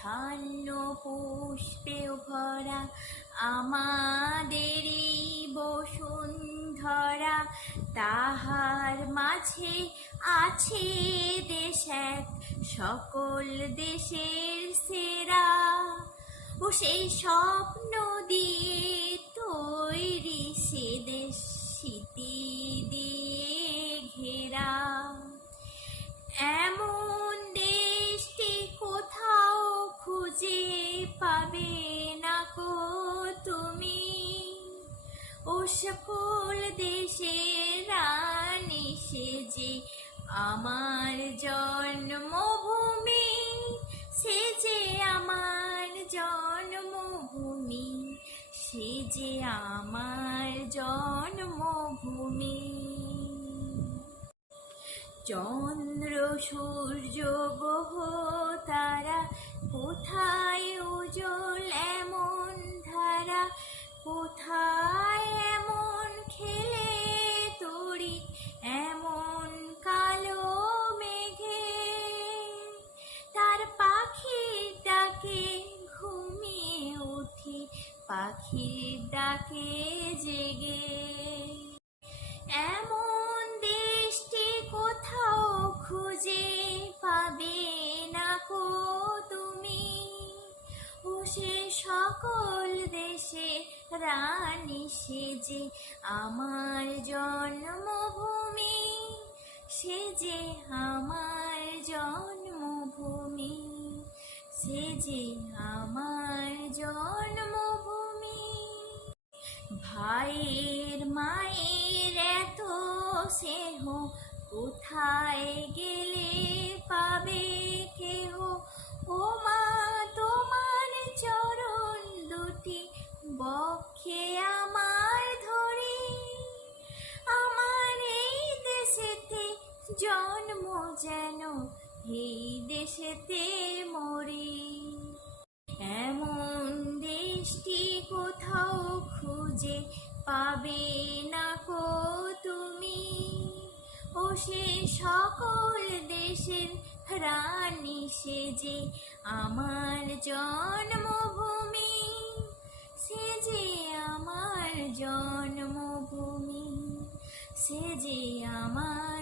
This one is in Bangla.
ধান্য পুষ্পে ভরা আমাদেরই বসুন্ধরা। তাহার মাঝে আছে দেশ এক, সকল দেশের সেরা। ও সেই স্বপ্ন দিয়ে তৈরি সে দেশ, স্মৃতি দিয়ে ঘেরা। এমন দেশটি কোথাও খুঁজে পাবে না কো তুমি। ও সকল দেশের রানী সে যে আমার জন্মভূমি, সে যে আমার জন্মভূমি, সে যে আমার জন্মভূমি। চন্দ্র সূর্য গ্রহ তারা কোথায় উজ্জ্বল এমন ধারা, কোথায় এমন খেলে তরি এমন কালো মেঘে। তার পাখির ডাকে ঘুমিয়ে উঠি, পাখির ডাকে জেগে। এমন দেশটি কোথাও খুঁজে পাবে না কো তুমি। ও সে সকল দেশে রানী সে যে আমার জন্মভূমি, সে যে আমার জন্মভূমি, সে যে আমার জন্মভূমি। ভাইয়ের মায়ের এত স্নেহ কোথায় গেলে পাবে কেহ। ও মা তোমার চরণ দুটি বক্ষে আমার ধরি, আমার এই দেশেতে জন্ম যেন এই দেশেতে মরি। এমন দেশটি কোথাও খুঁজে পাবে না কো তুমি। ও সে সকল দেশের রানী সে যে আমার জন্মভূমি, সে যে আমার জন্মভূমি, সে যে আমার